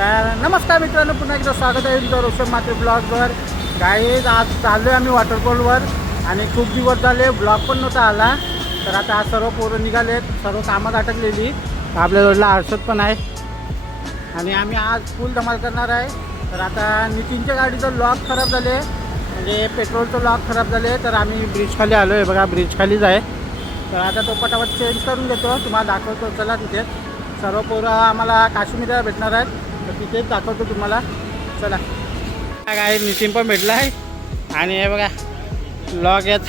तर नमस्कार मित्रांनो, पुन्हा एकदा स्वागत आहे तुमचं रोशन मात्रे ब्लॉगवर. गाईज आज चाललो आहे आम्ही वॉटरफॉलवर आणि खूप दिवस झाले ब्लॉग पण नव्हता आला. तर आता आज सर्व पोरं निघालेत, सर्व कामात अटकलेली. आपल्या रोडला हर्षद पण आहे आणि आम्ही आज फुल धमाल करणार आहे. तर आता नितीनच्या गाडीचं लॉक खराब झाले, म्हणजे पेट्रोलचं लॉक खराब झाले. तर आम्ही ब्रिजखाली आलो आहे, बघा ब्रिजखालीच आहे. तर आता तो पटापट चेंज करून घेतो, तुम्हाला दाखवतो. चला तिथे सर्व पोरं आम्हाला काश्मीरला भेटणार आहेत, तर तिथेच दाखवतो तुम्हाला. चला. काय नितीन पण भेटला आहे आणि हे बघा लॉक येत.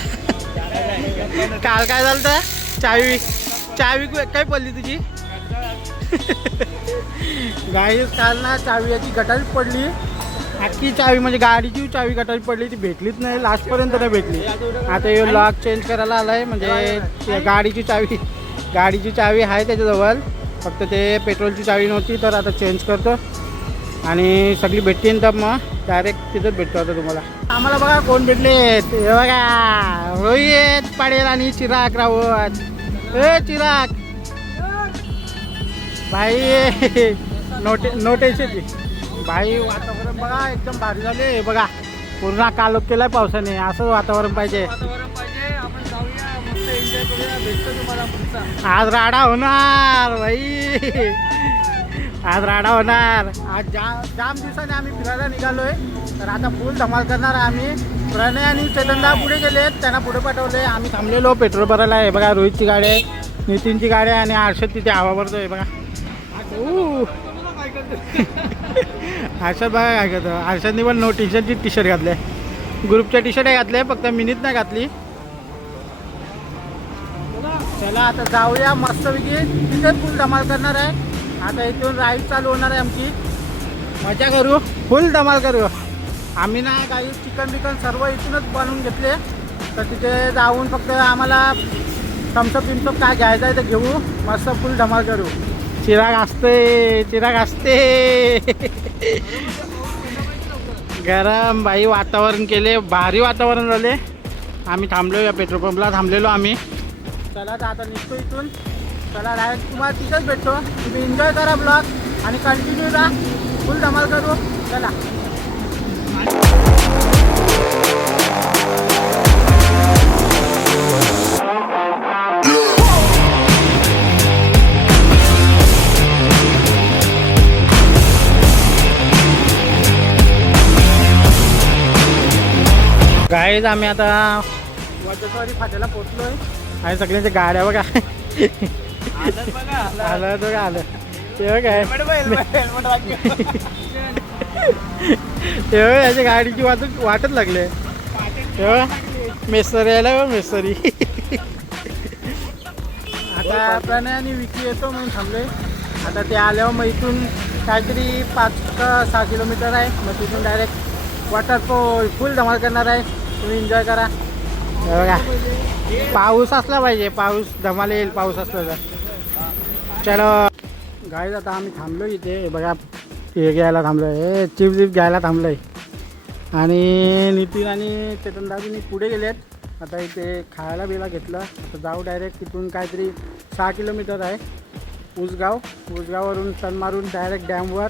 काल काय झालं तर चावी काय पडली तुझी? गाडी काल ना चावी याची गटारीच पडली. अख्खी चावी म्हणजे गाडीची चावी गटारी पडली, ती भेटलीच नाही, लास्टपर्यंत नाही भेटली. आता हे लॉक चेंज करायला आला आहे, म्हणजे गाडीची चावी आहे त्याच्याजवळ, फक्त ते पेट्रोलची चावी नव्हती. तर आता चेंज करतो आणि सगळी भेटतील, तर मग डायरेक्ट तिथंच भेटतो आता तुम्हाला. आम्हाला बघा कोण भेटले, हे बघा रोहित पाडेल आणि चिराग रावत. ए चिराग भाई, नोटेशनची भाई. वातावरण बघा एकदम भारी झाले, हे बघा पूर्ण कालोख केलाय पावसाने. असंच वातावरण पाहिजे. आपण जाऊया, मस्त एन्जॉय करूया. भेटतो तुम्हाला पुढचा. आज राडा होणार भाई, आज राडा होणार. आज जाम दिवसाने आम्ही फिरायला निघालोय. तर आता फुल धमाल करणार आहे आम्ही. प्रणय आणि चेतनदा पुढे गेलेत, त्यांना पुढे पाठवले. आम्ही थांबलेलो पेट्रोल भरायला. आहे बघा रोहितची गाडी आहे, नितीनची गाडी आहे आणि हर्षद तिथे हवा भरतोय बघा. हर्षद बघा काय करतो. हर्षदनी पण नो टी-शर्टची टी-शर्ट घातले, ग्रुपच्या टी-शर्ट घातले, फक्त मिनीत नाही घातली. चला आता जाऊया मस्तपैकी, तिथे फुल धमाल करणार आहे. आता इथून राईड चालू होणार आहे आमची. मजा करू, फुल धमाल करू. आम्ही ना काही चिकन बिकन सर्व इथूनच बनवून घेतले. तर तिथे जाऊन फक्त आम्हाला थम्सअप बिम्सअप काय घ्यायचं आहे तर घेऊ, मस्त फुल धमाल करू. चिराग असते गरम भाई. वातावरण केले, भारी वातावरण झाले. आम्ही थांबलो, या पेट्रोल पंपला थांबलेलो आम्ही. चला तर आता निघतो इथून. चला डायरेक्ट तुम्हाला तिथेच भेटतो. तुम्ही एन्जॉय करा ब्लॉग आणि कंटिन्यू राहा, फुल धमाल करू. चला. गाईज आम्ही आता वजसवाडी फाट्याला पोचलोय आणि सगळ्यांच्या गाड्या बघा. आलं तो का आलं तेव्हा काय तेव्हा याच्या गाडीची वाटच लागले. तेव्हा मेसरी यायला मेसरी. आता प्रणय आणि विकी येतो म्हणून थांबलोय. आता ते आल्यावर मग इथून काहीतरी 5 का 6 किलोमीटर आहे. मग तिथून डायरेक्ट वॉटरफॉल फुल धमाल करणार आहे. तुम्ही एन्जॉय करा. बघा पाऊस असला पाहिजे, पाऊस धमाल येईल पाऊस असला तर. चलो गाईज आता आम्ही थांबलो इथे. बघा हे घ्यायला थांबलो आहे, चिप्स घ्यायला थांबलो आहे. आणि नितीन आणि चेतन दादानी पुढे गेलेत. आता इथे खायला बिला घेतलं. आता जाऊ डायरेक्ट तिथून काहीतरी 6 किलोमीटर आहे उसगाववरून टर्न मारून डायरेक्ट डॅमवर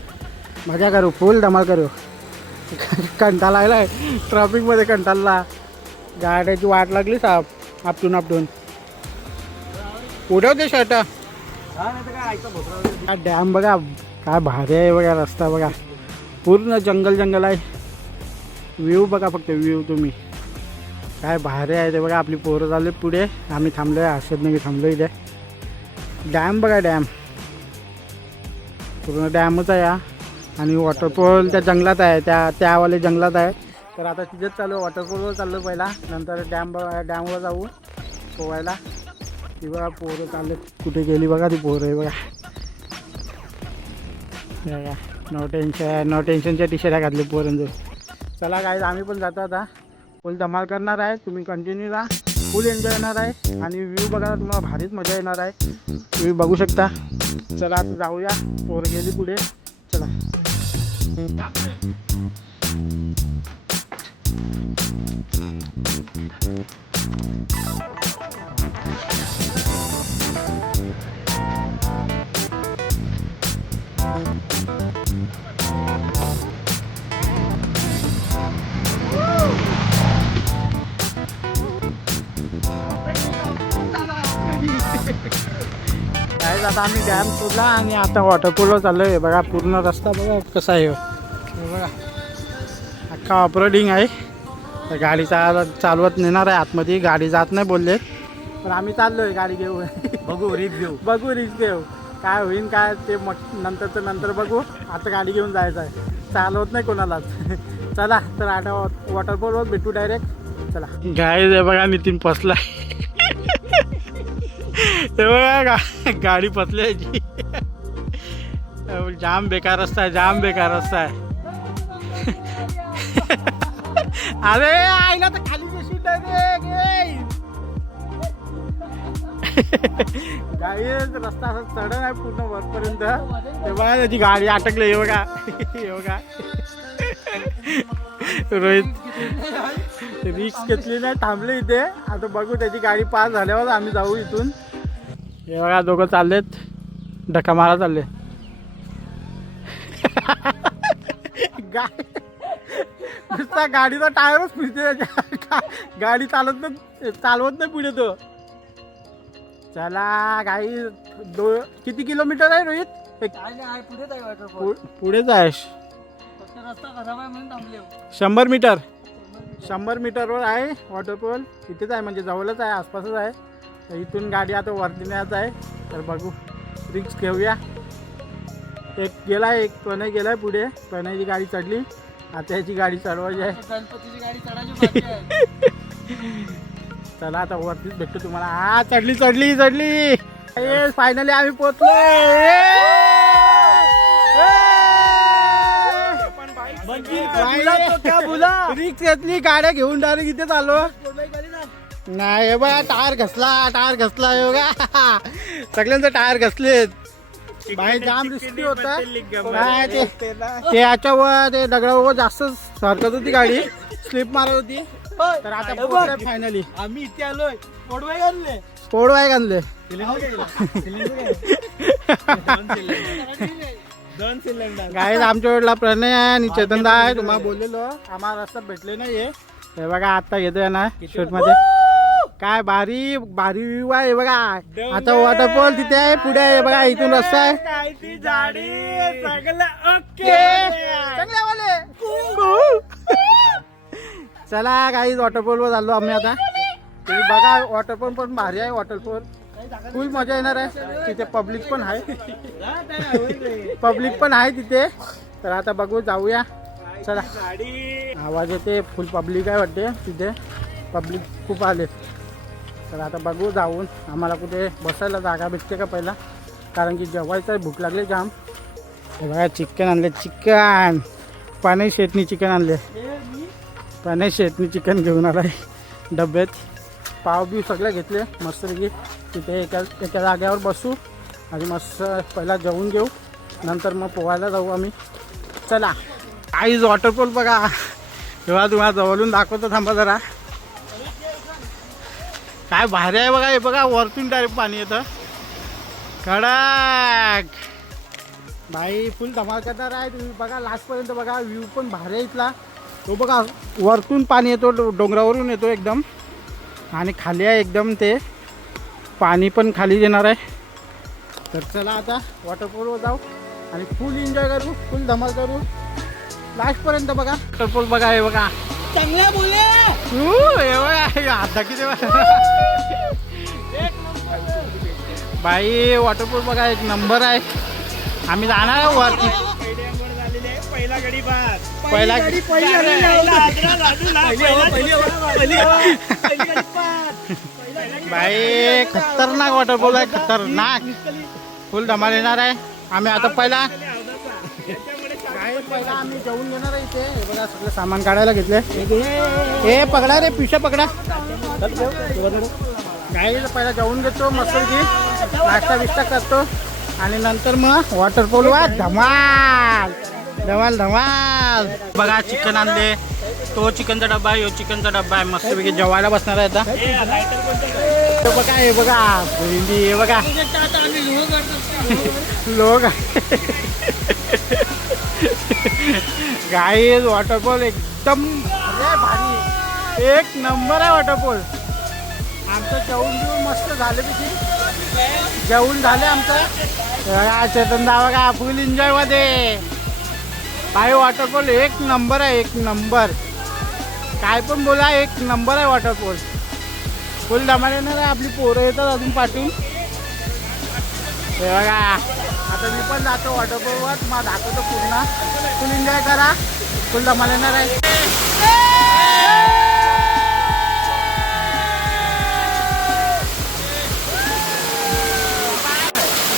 मजा करू, फुल धमाल करू. कंटाळा लागला आहे ट्रॅफिकमध्ये, कंटाळला. गाड्याची वाट लागली साप आपटून. उडव ते शर्ट. डॅम बघा काय भारी आहे, बघा रस्ता बघा, पूर्ण जंगल आहे. व्ह्यू बघा, फक्त व्ह्यू तुम्ही काय भारी आहे ते बघा. आपली पोरं झाले पुढे, आम्ही थांबलो आहे. हर्षद मी थांबलो इथे. डॅम बघा, डॅम पूर्ण डॅमच आहे हा. आणि वॉटरफॉल त्या जंगलात आहे, त्यावाले जंगलात आहे. तर आता तिथेच चालू, वॉटरफॉलवर चाललो पहिला, नंतर डॅमवर जाऊ पोहायला. ती बघा पोरं चालले, कुठे गेली बघा ती पोरं आहे बघा. नो टेन्शनच्या टी-शर्ट घातली पोरांजवळ. चला काय आम्ही पण जातो आता, फुल धमाल करणार आहे. तुम्ही कंटिन्यू राहा, फुल एन्जॉय येणार आहे. आणि व्ह्यू बघा तुम्हाला भारीच मजा येणार आहे. तुम्ही बघू शकता. चला आता जाऊया, पोरं गेली पुढे. चला. आता आम्ही डॅम शोधला आणि आता वॉटरपूलवर चाललो आहे. बघा पूर्ण रस्ता बघा कसा आहे हे बघा, अख्खा ऑपरेटिंग आहे. तर गाडी चालवत नेणार आहे आतमध्ये, गाडी जात नाही बोलले, पण आम्ही चाललो आहे गाडी घेऊन. बघू रिक्स घेऊ काय होईन काय ते मग नंतरचं नंतर बघू. आता गाडी घेऊन जायचं आहे, चालवत नाही कोणालाच. चला तर आता वॉटरफॉलवर भेटू डायरेक्ट. चला गाडी हे बघा नितीन फसला. हे बघा गाडी फसली याची. जाम बेकार रस्ता आहे, जाम बेकार रस्ता आहे. अरे आईला तर खाली सीट आहे. गाडी रस्ता असा चढ आहे पूर्ण वरपर्यंत. हे बघा त्याची गाडी अटकली. हे बघा हे बघा रोहित रिक्स घेतली नाही, थांबले इथे. आता बघू त्याची गाडी पास झाल्यावर आम्ही जाऊ इथून. हे बघा दोघं चाललेत, धक्का मारा चालले. नुसता गाडीचा टायरच फिरते, गाडी चालवत नाही पुढे तो. चला गाडी किती किलोमीटर आहे रोहित? पुढेच आहे वॉटरफॉल, पुढेच आहे. फक्त रस्ता खराब आहे म्हणून थांबले. 100 मीटरवर आहे वॉटरफॉल. इथेच आहे म्हणजे जवळच आहे, आसपासच आहे. तर इथून गाडी आता वरती न्यायचं आहे. तर बघू, रिक्स घेऊया. एक गेलाय, एक प्रणय गेलाय पुढे. प्रणयची गाडी चढली, आता याची गाडी चढवायची आहे. गणपतीची गाडी चढायची बाकी आहे. चला आता वरतीच भेटतो तुम्हाला. हा चढली. फायनली आम्ही पोहोचलो. रिक्स घेतली, गाड्या घेऊन डायरेक्ट इथेच आलो. नाही हे बघा टायर घसला हे बघा. सगळ्यांचं टायर घसलेत. बाहेर जाम रिस्की होता. ते याच्यावर ते दगडावर जास्त सरकत होती गाडी, स्लिप मारत होती. तर आता पोहोचलोय फायनली. आम्ही इथे आलोय, पोडवाय आणले. गाईज आमच्या वेळेला प्रणय आहे आणि चेतन आहे. तुम्हाला बोललेलो आम्हाला रस्ता भेटले नाहीये. हे बघा आता येतोय ना शूट मध्ये. काय भारी व्ह्यू आहे बघा. आता वॉटरफॉल तिथे आहे, पुढे आहे बघा. इथून रस्ता आहे. चला गाईज वॉटरफॉल वर चाललो आम्ही आता. तुम्ही बघा वॉटरफॉल पण भारी आहे. वॉटरफॉल फुल मजा येणार आहे. तिथे पब्लिक पण आहे तिथे. तर आता बघू, जाऊया. चला आवाज येते, फुल पब्लिक आहे वाटते तिथे. पब्लिक खूप आले. तर आता बघू जाऊन आम्हाला कुठे बसायला जागा भेटते का पहिला, कारण की जेवायचं भूक लागली जाम. हे बघा चिकन आणले, चिकन. पाणी शेटनी चिकन आणले. पाणी शेटनी चिकन घेऊन आला आहे डब्यात. पाव बी सगळे घेतले मस्तपैकी. तिथे एका जाग्यावर बसू आणि मस्त पहिला जेवून घेऊ, नंतर मग पोहायला जाऊ आम्ही. चला आईज वॉटरफॉल बघा. तेव्हा तुम्हाला जवळून दाखवतो, थांबा जरा. काय भारी आहे बघा. हे बघा वरतून डायरेक्ट पाणी येतं कडक. भाई फुल धमाल करणार आहे. तुम्ही बघा लास्टपर्यंत बघा. व्ह्यू पण भारी आहे इथला. तो बघा वरतून पाणी येतो, डोंगरावरून येतो एकदम, आणि खाली आहे एकदम. ते पाणी पण खाली येणार आहे. तर चला आता वॉटरफॉलवर जाऊ आणि फुल एन्जॉय करू, फुल धमाल करू लास्टपर्यंत. बघा वॉटरफॉल बघा. हे बघा चांगला बोले. हे बघा आता किती बाई. वॉटरफॉल बघा एक नंबर आहे. आम्ही जाणार आहे वरती. पहिला बाई खतरनाक वॉटरफॉल आहे, खतरनाक. फुल धमाल येणार आहे. आम्ही आता पहिला आम्ही जेवून घेणार आहे इथे. हे बघा सगळं सामान काढायला घेतले. हे पकडा रे, पिशा पकडा. गाई पहिला जेवून घेतो मस्तपैकी, नाश्ता बिस्टा करतो आणि नंतर मग वॉटरफॉलवर धमाल. बघा चिकन आणले. तो चिकनचा डब्बा आहे, चिकनचा डब्बा आहे. मस्तपैकी जेवायला बसणार आहे आता. बघा हे बघा भेंडी. हे बघा लोक गाईज वॉटरफॉल एकदम भारी, एक नंबर आहे वॉटरफॉल. आमचं जेवण मस्त झाले तिथे. जेवून झाले आमचं. बघा चेतन दा बघा फुल एन्जॉय मध्ये. भाई वॉटरफॉल एक नंबर आहे, एक नंबर. काय पण बोला, एक नंबर आहे वॉटरफॉल. फुल धमाल येणार आहे. आपली पोरं येतात अजून पाठवून. हे बघा आता मी पण जातो वॉटरफॉलवर. तुम्हाला दाखवतो पूर्ण. फुल एन्जॉय करा. फुल धमाल येणार आहे.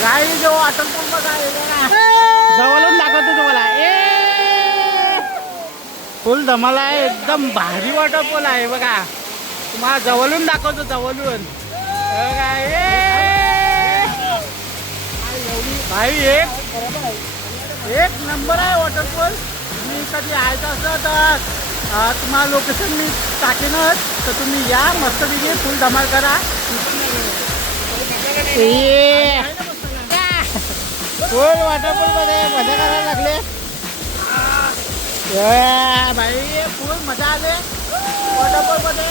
गाई जो वॉटरफॉल बघा जवळून दाखवतो तुम्हाला. फुल धमाल आहे. एकदम भारी वॉटरफॉल आहे बघा. तुम्हाला जवळून दाखवतो, जवळून बघा. भाई एक नंबर आहे वॉटरफॉल. तुम्ही कधी यायचं असलं तर तुम्हाला लोकेशन मी टाकेनच, तर तुम्ही या मस्तपैकी फुल धमाल करा. फुल वॉटरफॉलमध्ये मजा करायला लागले. भाई फुल मजा आले वॉटरफॉलमध्ये.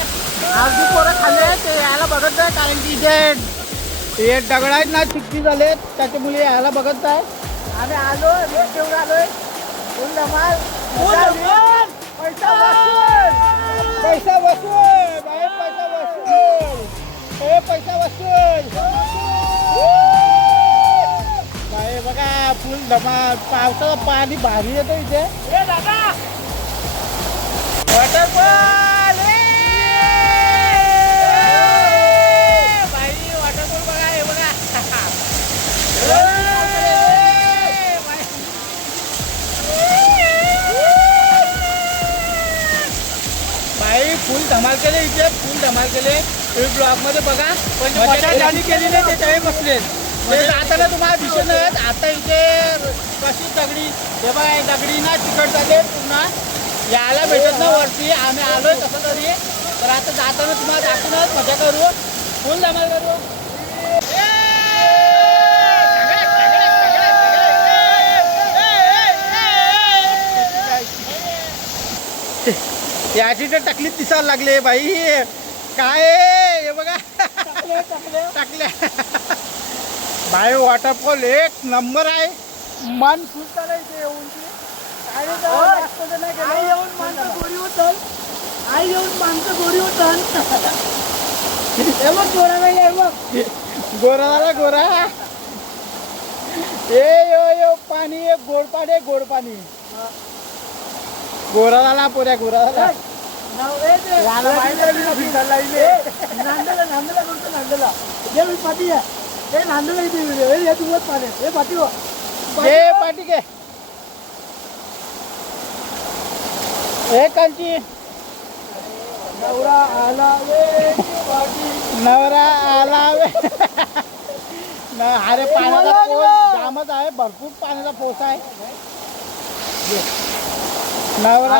अर्धी पोरं खाल्ले ते यायला बघत आहे, कारण की इथे दगड आहेत ना, चिक्की झाले, त्याच्यामुळे यायला बघत आहे. आम्ही आलो घेऊन आलोय. फुल धमाल. पैसा वसूल, पैसा वसूल भाई, पैसा वसूल. हे पैसा वसूल भाई. बघा फुल धमाल. पावसाचं पाणी भारी येतो इथे. वॉटरफॉल भाई. वॉटरफॉल बघा, हे बघा. भाई फुल धमाल केले इथे, फुल धमाल केले. तुम्ही ब्लॉगमध्ये बघा. पण मजा ज्यांनी केलेली आहे ते त्याही बसले. आता तुम्हाला दिसत नाही. आता इथे कशी दगडी, हे बघा दगडी ना तिकट झाले पुन्हा यायला भेटत ना वरती. आम्ही आलोय कसं तरी. तर आता जाताना तुम्हाला दाखवूनच मजा करू, फुल धमाल करू. याची तर तकलीफ दिसायला लागले बाई. काय हे बघा टाकले बाई. वॉटरफॉल एक नंबर आहे. मन खुश झालं इथे येऊन. आई येऊन माणसं गोरी होतं. आई येऊन माणसं गोरी होतं. हे मग गोरा नाही आहे मग. गोरा झाला गोरा. यो पाणी एक गोड पाणी, गोड पाणी. गोरा झाला पोऱ्या, गोरा झाला. पाठी घे हे कांची. नवरा आला वे, नवरा आला वे. अरे पाण्याचा पोस जामच आहे, भरपूर पाण्याचा पोस आहे. नवरा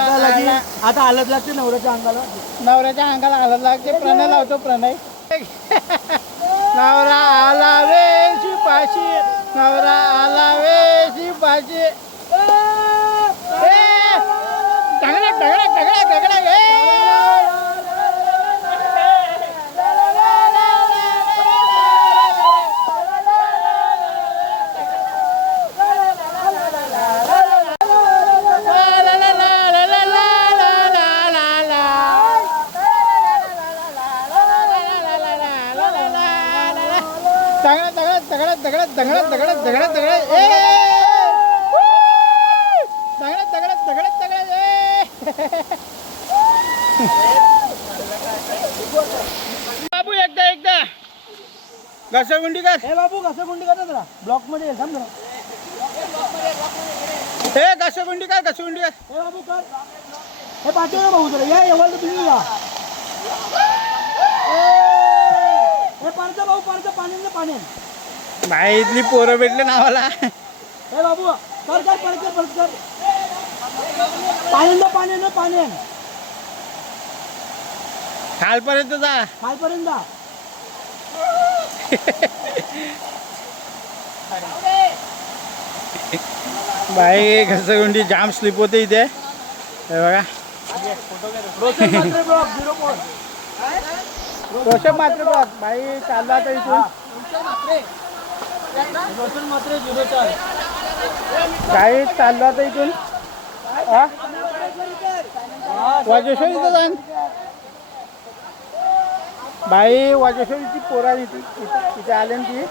आता हलत लागते नवऱ्याच्या अंगाला. नवऱ्याच्या अंगाला हलत लागते. प्रणय लावतो प्रणय. नवरा आला वे शिपाशी, नवरा आला वे शिपाशी. ढगडा ढगडा ढगडा ढगडा गे. दगडत दगडत दगडत दगडत दगडत दगडत दगडत दगडत. बाबू एकदा एकदा घसरगुंडी कर. हे बाबू घसरगुंडी कर ना जरा. ब्लॉक मध्ये येईल थांब जरा. हे घसरगुंडी कर, घसरगुंडी कर. हे बाबू कर. हे पाठव ना भाऊ जरा. या एवढं तुम्ही या. हे पाण्याचं भाऊ, पाण्याचं पाण्यानं पाण्यानं. भाई इथली पोरं भेटले नावाला. हे बाबू कर कर परत कर परत कर. पाण्यानं पाण्यानं पाण्यानं खालपर्यंत जा, खालपर्यंत जा. भाई घसरगुंडी जाम स्लिप होते इथे. हे बघा रोशन मात्र ब्लॉग भाई चालला आता इथून. रोशन मात्र 04. काही चाललो आता इथून हा वाजेश्वरीचं जाईन बाई वाजेश्वरीची पोरा तिथे आले ना ती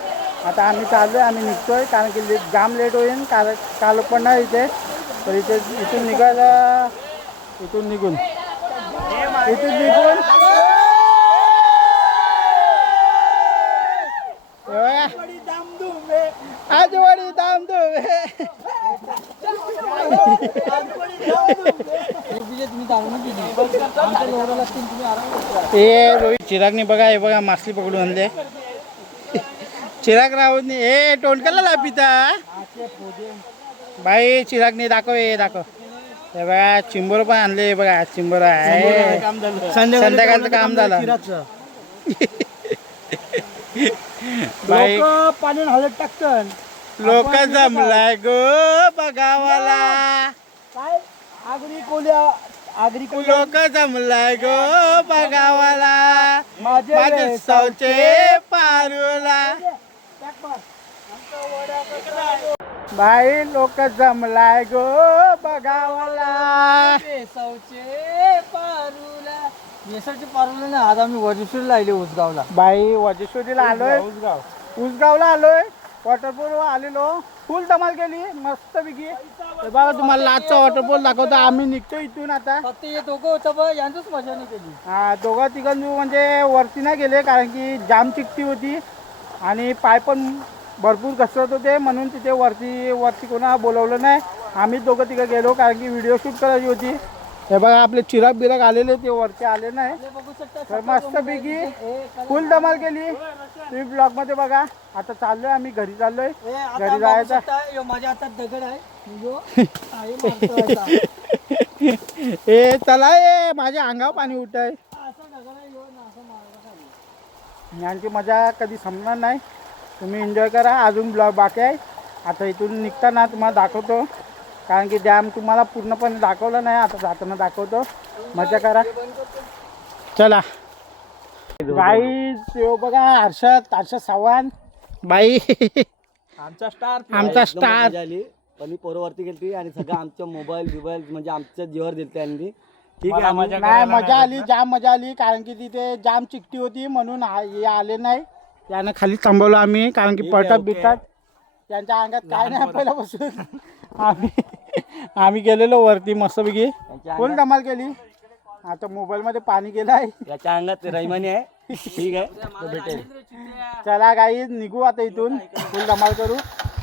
आता आम्ही चाललोय आम्ही निघतोय कारण की जाम लेट होईल काल पण नाही इथे तर इथे इथून निघायला इथून निघून आजवाडी दामदुम ए रोहित चिरागने बघा हे बघा मासली पकडून आणले चिराग राहून ए टोनकाला लापिता बाई चिरागने दाखव हे दाखव हे बघा चिंबोर पण आणले हे बघा चिंबोर आहे संध्याकाळचं काम झालं बाई पाणी हलत टाकतात लोक जमलाय गो बघावाला काय आगरी लोक जमलाय गो बघावाला माझे सौचे पारूला बाई लोक जमलाय गो बघावाला सौचे पारूला येसाचे पारूला ना आज आम्ही वजेश्वरीला आले उसगावला बाई वजेश्वरीला आलोय उसगावला आलोय वॉटरफॉल आलेलो फुल धमाल केली मस्त पैकी हे बघा तुम्हाला लाचचा वॉटरफॉल दाखवतो आम्ही निघतो इथून आता फक्त हे दोघं होतं यांचंच मजा नाही केली हा दोघं तिघं म्हणजे वरती नाही गेले कारण की जाम चिकटी होती आणि पाय पण भरपूर घसरत होते म्हणून तिथे वरती कोणा बोलवलं नाही आम्ही दोघं तिघं गेलो कारण की व्हिडिओ शूट करायची होती हे बघा आपले चिराग बिराग आलेले ते वरती आले नाही तर मस्त पैकी फुल धमाल केली तुम्ही ब्लॉग मध्ये बघा आता चाललोय आम्ही घरी चाललोय घरी जायचं माझ्या हातात दगड आहे ए चला ए माझ्या अंगावर पाणी उठत आहे यांची मजा कधी संपणार नाही तुम्ही एन्जॉय करा अजून ब्लॉग बाकी आहे आता इथून निघताना तुम्हाला दाखवतो कारण की डॅम तुम्हाला पूर्णपणे दाखवला नाही आता जाताना दाखवतो मजा करा चला बाई बघा हर्षद चव्हाण बाई आमचा स्टार झाली पण पोरवरती गेली आणि सगळं आमच्या मोबाईल म्हणजे आमच्या जीवर दिलते आणि ठीक आहे नाही मजा आली जाम मजा आली कारण की तिथे जाम चिकटी होती म्हणून हे आले नाही त्यानं खाली थांबवलं आम्ही कारण की पडतात बिटतात त्यांच्या अंगात काय नाही पहिल्यापासून आम्ही गेलेलो वरती मस्तपैकी फुल धमाल केली आता मोबाईल मध्ये पाणी गेलाय याच्या अंगात रहिमानी आहे ठीक आहे भेटेल चला गाई निघू आता इथून फुल धमाल करू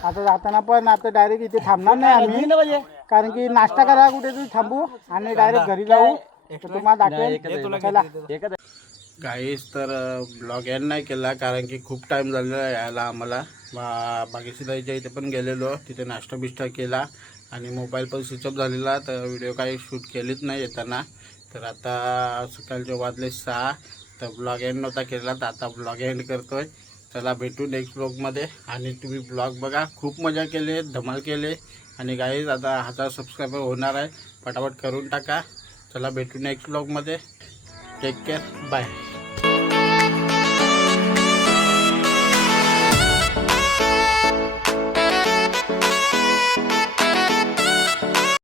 आता जाताना पण आता डायरेक्ट इथे थांबणार नाही आम्ही कारण की नाश्ता करा कुठेतरी थांबू आणि डायरेक्ट घरी जाऊ तर तुम्हाला दाखवेल चला गाईस तर ब्लॉग एंड नाही केला कारण की खूप टाइम झालेला यायला आम्हाला बागेशीदाईच्या इथे पण गेलेलो तिथे नाश्ता बिष्टा केला आणि मोबाईल पण स्विच ऑफ झालेला तर व्हिडिओ काही शूट केलीच नाही येताना तर आता सकाळचे वाजले 6 तर ब्लॉग एंड नव्हता केला तर आता ब्लॉग एंड करतोय चला भेटू नेक्स्ट ब्लॉगमध्ये आणि तुम्ही ब्लॉग बघा खूप मजा केली धमाल केले आणि गाईज आता 1000 सबस्क्रायबर होणार आहे पटापट करून टाका चला भेटू नेक्स्ट ब्लॉगमध्ये टेक केअर बाय